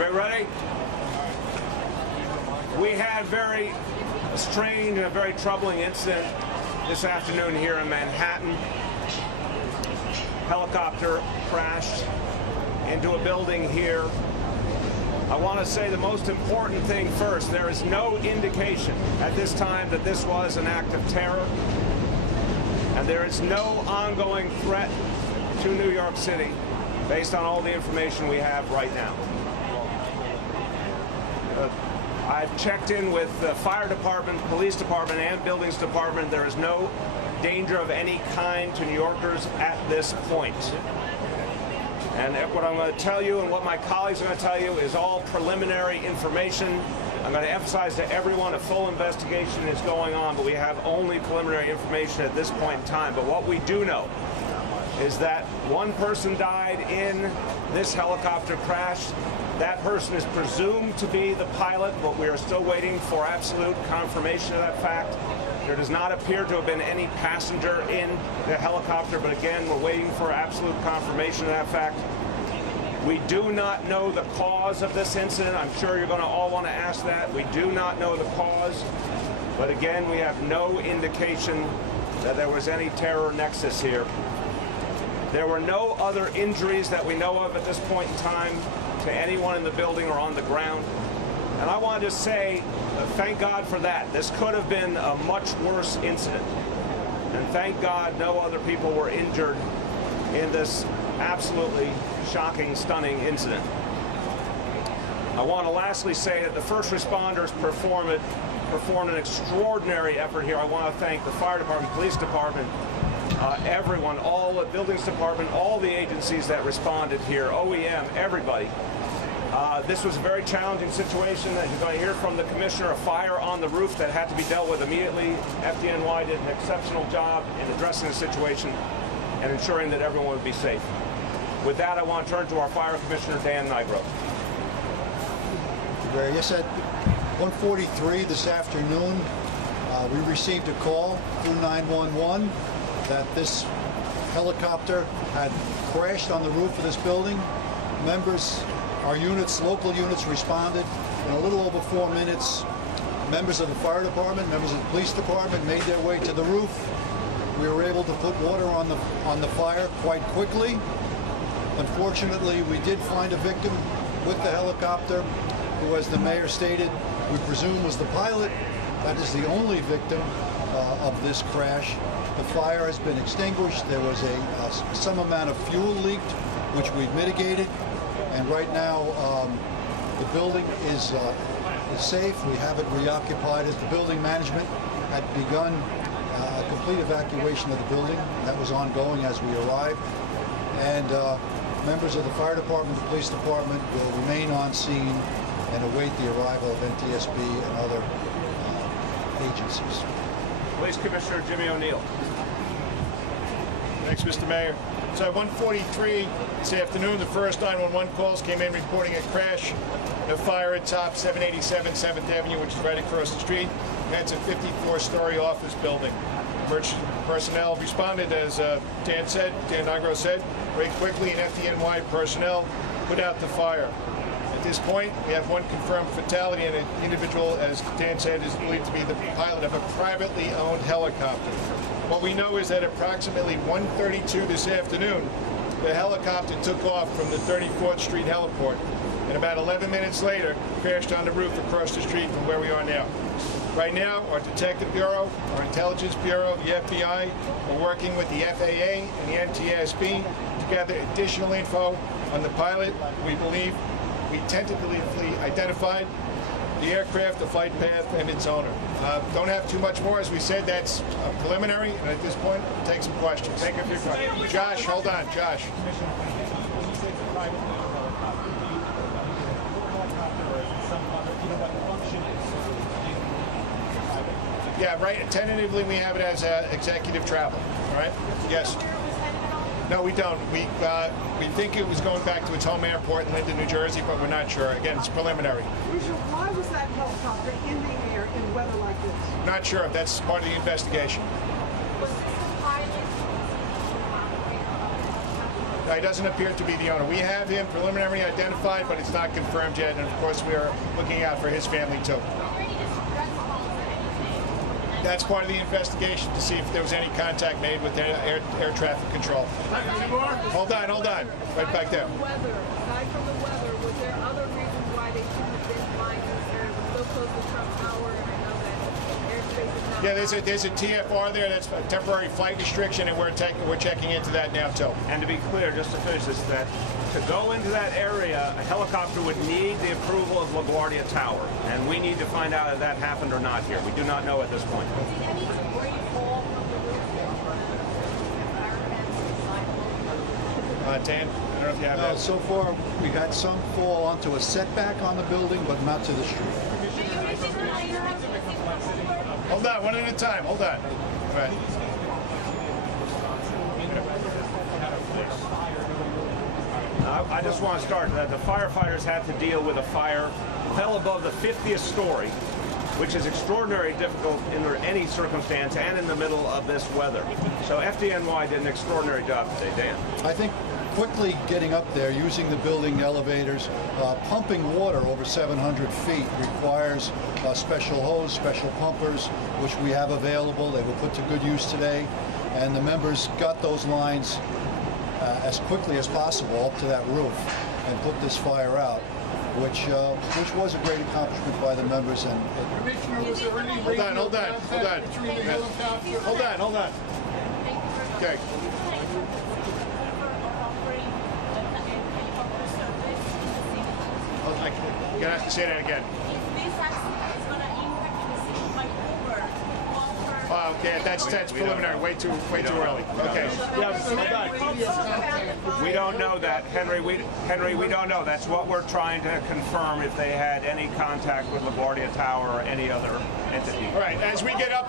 Everybody ready? We had a very strange and a very troubling incident this afternoon here in Manhattan. Helicopter crashed into a building here. I want to say the most important thing first. There is no indication at this time that this was an act of terror, and there is no ongoing threat to New York City based on all the information we have right now. I've checked in with the fire department, police department, and buildings department. There is no danger of any kind to New Yorkers at this point. And what I'm going to tell you and what my colleagues are going to tell you is all preliminary information. I'm going to emphasize to everyone a full investigation is going on, but we have only preliminary information at this point in time. But what we do know is that one person died in this helicopter crash. That person is presumed to be the pilot, but we are still waiting for absolute confirmation of that fact. There does not appear to have been any passenger in the helicopter, but again, we're waiting for absolute confirmation of that fact. We do not know the cause of this incident. I'm sure you're going to all want to ask that. We do not know the cause, but again, we have no indication that there was any terror nexus here. There were no other injuries that we know of at this point in time to anyone in the building or on the ground. And I wanted to say, thank God for that. This could have been a much worse incident. And thank God no other people were injured in this absolutely shocking, stunning incident. I want to lastly say that the first responders performed an extraordinary effort here. I want to thank the fire department, police department, everyone, all the buildings department, all the agencies that responded here, OEM, everybody. This was a very challenging situation. As you're going to hear from the commissioner, a fire on the roof that had to be dealt with immediately. FDNY did an exceptional job in addressing the situation and ensuring that everyone would be safe. With that, I want to turn to our fire commissioner, Dan Nigro. Yes, at 1:43 this afternoon, we received a call through 911 that this helicopter had crashed on the roof of this building. Our units, local units, responded in a little over 4 minutes. Members of the fire department, members of the police department made their way to the roof. We were able to put water on the fire quite quickly. Unfortunately, we did find a victim with the helicopter, who, as the mayor stated, we presume was the pilot. That is the only victim of this crash. The fire has been extinguished. There was some amount of fuel leaked, which we've mitigated. And right now, the building is safe. We have it reoccupied. The building management had begun a complete evacuation of the building. That was ongoing as we arrived. And members of the fire department, the police department will remain on scene and await the arrival of NTSB and other agencies. Police Commissioner Jimmy O'Neill. Thanks, Mr. Mayor. So at 1:43 this afternoon, the first 911 calls came in reporting a crash, a fire at top 787 7th Avenue, which is right across the street. That's a 54-story office building. Emergency personnel responded, as Dan Nigro said, very quickly, and FDNY personnel put out the fire. At this point, we have one confirmed fatality, and an individual, as Dan said, is believed to be the pilot of a privately owned helicopter. What we know is that approximately 1:32 this afternoon, the helicopter took off from the 34th Street heliport, and about 11 minutes later, crashed on the roof across the street from where we are now. Right now, our Detective Bureau, our Intelligence Bureau, the FBI, are working with the FAA and the NTSB to gather additional info on the pilot. We believe we tentatively identified the aircraft, the flight path, and its owner. Don't have too much more. As we said, that's preliminary, and at this point, we'll take some questions. Thank you for your question. Josh, hold on, Josh. Yeah, right. Tentatively, we have it as executive travel. All right? Yes. No, we don't. We think it was going back to its home airport in Linden, New Jersey, but we're not sure. Again, it's preliminary. Why was that helicopter in the air in weather like this? Not sure. That's part of the investigation. No, he doesn't appear to be the owner. We have him preliminarily identified, but it's not confirmed yet, and of course we are looking out for his family too. That's part of the investigation to see if there was any contact made with air traffic control. Hold on. Right back there. Aside from the weather, was there other reasons why they shouldn't have been flying this area? It was so close to Trump Tower, and I know that airspace is not. Yeah, there's a TFR there. That's a temporary flight restriction, and we're checking into that now too. And to be clear, just to finish this, that to go into that area, a helicopter would need the approval of LaGuardia Tower, and we need to find out if that happened or not here. We do not know at this point. Dan, I don't know if you have that. So far, we had some fall onto a setback on the building, but not to the street. Hold on, one at a time. Hold on. All right. I just want to start that the firefighters had to deal with a fire well above the 50th story, which is extraordinarily difficult under any circumstance and in the middle of this weather. So FDNY did an extraordinary job today, Dan. I think quickly getting up there, using the building elevators, pumping water over 700 feet requires a special hose, special pumpers, which we have available. They were put to good use today, and the members got those lines as quickly as possible up to that roof and put this fire out, which was a great accomplishment by the members. And Hold on. Okay. You're gonna have to say that again. Oh, okay, that's preliminary. Way too early. Okay. We don't know that, Henry. We don't know. That's what we're trying to confirm, if they had any contact with LaGuardia Tower or any other entity. All right. As we get up.